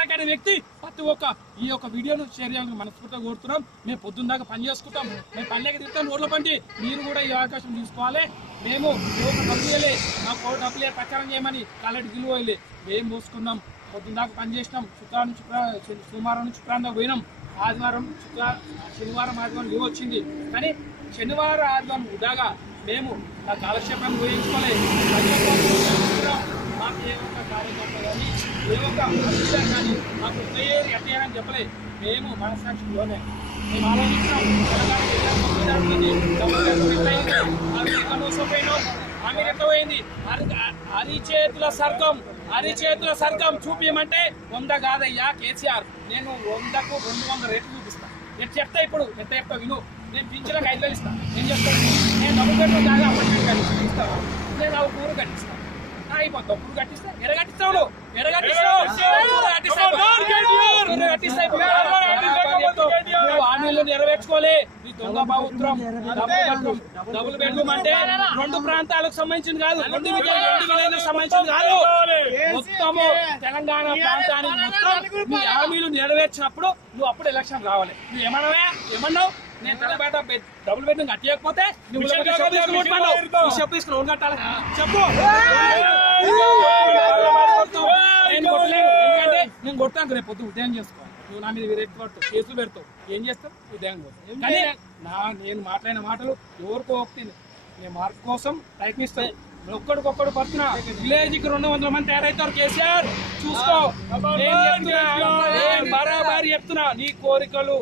మాట్లాడే వ్యక్తి ప్రతి ఒక్క ఈ యొక్క వీడియోను షేర్ చేయాలని మనస్ఫూర్తిగా కోరుతున్నాం. మేము పొద్దున్న దాకా పని చేసుకుంటాం, మేము పల్లెకి తిరుగుతాం రోడ్ల పండి. మీరు కూడా ఈ అవకాశం తీసుకోవాలి. మేము డబ్బులు వేయలే, మాకు డబ్బులే ప్రచారం చేయమని కాళ్ళకి గిలువ వేయలే. మేము పోసుకున్నాం, పొద్దున్న దాకా పని చేసినాం. సోమవారం నుంచి శుక్రవారం దాకా పోయినాం. ఆదివారం శనివారం ఆదివారం లీవ్ వచ్చింది. కానీ శనివారం ఆదివారం ఉదాగా మేము నా కాలక్షేపం ఊహించుకోలేదు. మాకు ఏ ఒక్క కార్యక్రమం కానీ ఏ ఒక్క అభిప్రాయం కానీ మాకు ఎట్టేయాలని చెప్పలేదు. మేము మనసాక్షిలోనే మేము ఆలోచించాం. ఆమె ఎట్లా పోయింది? అరిచేతుల సర్గం చూపించమంటే 100 కాదయ్యా కేసీఆర్, నేను 100కు 200 రేట్లు చూపిస్తాను. నేను చెప్తా, ఇప్పుడు ఎంత చెప్తా విను. నేను పింఛన్లకు 5,000 ఇస్తాను. నేను చెప్తాను, నేను డబ్బులు పెట్టిన దాకా అప్పటికి ఇస్తాను. నేను ఆ ఊరు కట్టిస్తాను. అయిపోతావు, ఊరు కట్టిస్తే ఎరగట్టిస్తావు, నువ్వు హామీలు నెరవేర్చుకోలే. ఈ దొంగ ప్రభుత్వం డబ్బులు పెట్టుకోమంటే 2 ప్రాంతాలకు సంబంధించింది కాదు, 2 విలేజ్లకు సంబంధించింది కాదు, మొత్తము తెలంగాణ ప్రాంతానికి మొత్తం మీ హామీలు నెరవేర్చినప్పుడు నువ్వు అప్పుడు ఎలక్షన్ రావాలి. నువ్వు ఏమన్నావు? నేను తెల్లబేట డబ్బులు పెట్టి కట్టకపోతే నువ్వు చెప్పు తీసుకుని ఓన్ కట్టాలి చెప్పు. ఎందుకంటే నేను కొడతాను రేపు పొద్దు ఉదయం చేసుకోవాలి. నువ్వు నా మీద విరెక్ట్ పడతావు, కేసులు పెడతావు, ఏం చేస్తావు? ఉదయం కోసం. కానీ నేను మాట్లాడిన మాటలు ఎవరికో ఒకటి నేను మార్పు కోసం ప్రయత్నిస్తాను. ఒక్కడికొక్కడు పడుతున్నా. విలేజ్ కి 200 మంది తయారవుతారు. కేసీఆర్ చూసుకో, బరాబరి చెప్తున్నా. నీ కోరికలు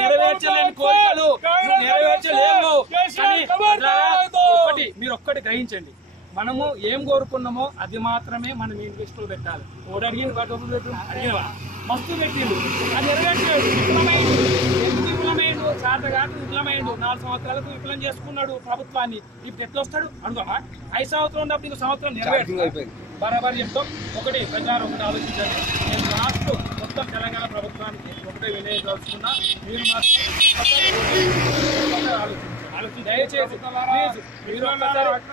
నెరవేర్చలేని కోరికలు నెరవేర్చలేము. మీరు ఒక్కటి గ్రహించండి, మనము ఏం కోరుకున్నామో అది మాత్రమే మనం ఇన్వెస్టులు పెట్టాలి. ఓడి అడిగిన అడిగినవా మస్తు పెట్టిండు, అది నెరవేర్చలేదు. విఫలమైండు, చాతగాడు విఫలమైండు. 4 సంవత్సరాలకు విఫలం చేసుకున్నాడు ప్రభుత్వాన్ని. ఇప్పుడు ఎట్లా వస్తాడు అనుకోమా? 5 సంవత్సరం ఉన్నప్పుడు ఇంకో సంవత్సరం నెరవేర్చలేదు. బరాబరి చెప్తాం. ఒకటి ప్రచారం ఒకటి ఆలోచించండి. నేను లాస్ట్ మొత్తం తెలంగాణ ప్రభుత్వానికి ఒకటే వినియోగించుకున్నా. మీరు మాత్రం ఆలోచించండి. దయచేసి ప్లీజ్ మీరు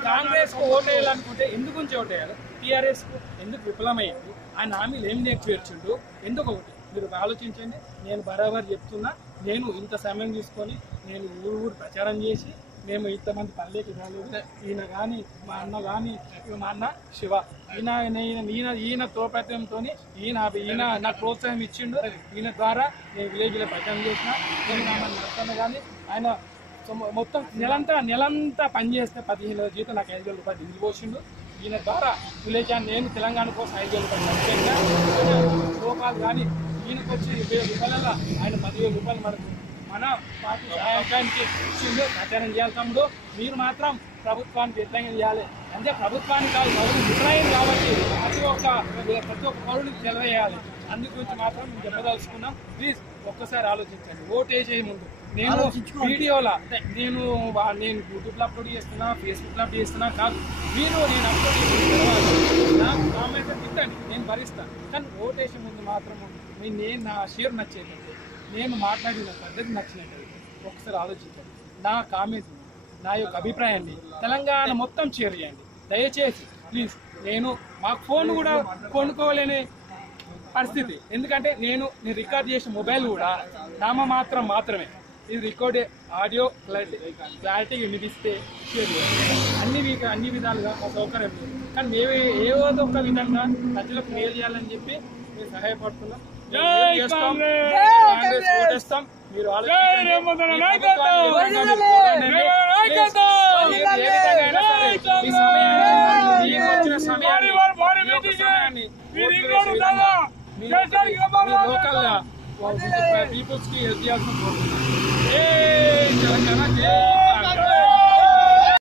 కాంగ్రెస్ కు ఓటేయాలనుకుంటే ఎందుకు ఓటేయాలి? టీఆర్ఎస్ కు ఎందుకు విఫలమైంది? ఆయన హామీలు ఏం నెరవేర్చిండు? ఎందుకు? ఒకటి మీరు ఆలోచించండి. నేను బరాబర్ చెప్తున్నా. నేను ఇంత సమయం తీసుకొని నేను ఊరు ప్రచారం చేసి మేము ఇంతమంది పల్లెకి రాలేదు. ఈయన కానీ మా అన్న కానీ మా అన్న శివ ఈయన తోపత్యంతో ఈయన నాకు ప్రోత్సాహం ఇచ్చిండు. ఈయన ద్వారా నేను విలేజ్లో ప్రచారం చేసిన. నేను నడుస్తాను కానీ ఆయన మొత్తం నెలంతా పనిచేస్తే 15,000 జీతం నాకు 5,000 రూపాయలు దిగి పోసిండు. ఈయన ద్వారా విలేజ్ నేను తెలంగాణ కోసం 5,000 రూపాయలు లోపాలు కానీ ఈయనకు వచ్చి 20,000 రూపాయల ఆయన 10,000 రూపాయలు మనకు మన పార్టీ సహాయకానికి ఇచ్చిండు. ప్రచారం చేయాలి తమ్ముడు. మీరు మాత్రం ప్రభుత్వానికి వ్యతిరేకంగా చేయాలి. అంటే ప్రభుత్వానికి కాదు, పౌరులు విఫలమైంది కాబట్టి ప్రతి ఒక్క పౌరుడికి తెలియజేయాలి. అందు గురించి మాత్రం మేము చెప్పదలుచుకున్నాం. ప్లీజ్ ఒక్కసారి ఆలోచించండి. ఓటు వేసే ముందు నేను వీడియోలా నేను యూట్యూబ్లో అప్లోడ్ చేస్తున్నా, ఫేస్బుక్లో అప్లోడ్ చేస్తున్నా కాదు. మీరు నేను అప్లోడ్ చేసిన తర్వాత నాకు కామెంట్ ఇద్దండి, నేను భరిస్తాను. కానీ ఓటు వేసే ముందు మాత్రం నేను నా షేర్ నచ్చేటట్టు, నేను మాట్లాడిన పద్ధతి నచ్చినట్టు ఒకసారి ఆలోచించండి. నా కామెంట్, నా యొక్క అభిప్రాయాన్ని తెలంగాణ మొత్తం షేర్ చేయండి దయచేసి ప్లీజ్. మాకు ఫోన్ కూడా కొనుక్కోలేని పరిస్థితి. ఎందుకంటే నేను రికార్డ్ చేసిన మొబైల్ కూడా నామమాత్రం మాత్రమే. ఇది రికార్డ్ ఆడియో క్లారిటీగా వినిపిస్తే షేర్ చేయాలి. అన్ని విధాలుగా మా సౌకర్యం లేదు. కానీ మేము ఏదో ఒక విధంగా ప్రజలకు మేలు చేయాలని చెప్పి మేము సహాయపడుతున్నాం. ఓటేస్తాం. మీరు లోకల్ పీపుల్స్ కి హెల్ప్ చేయాల్సిన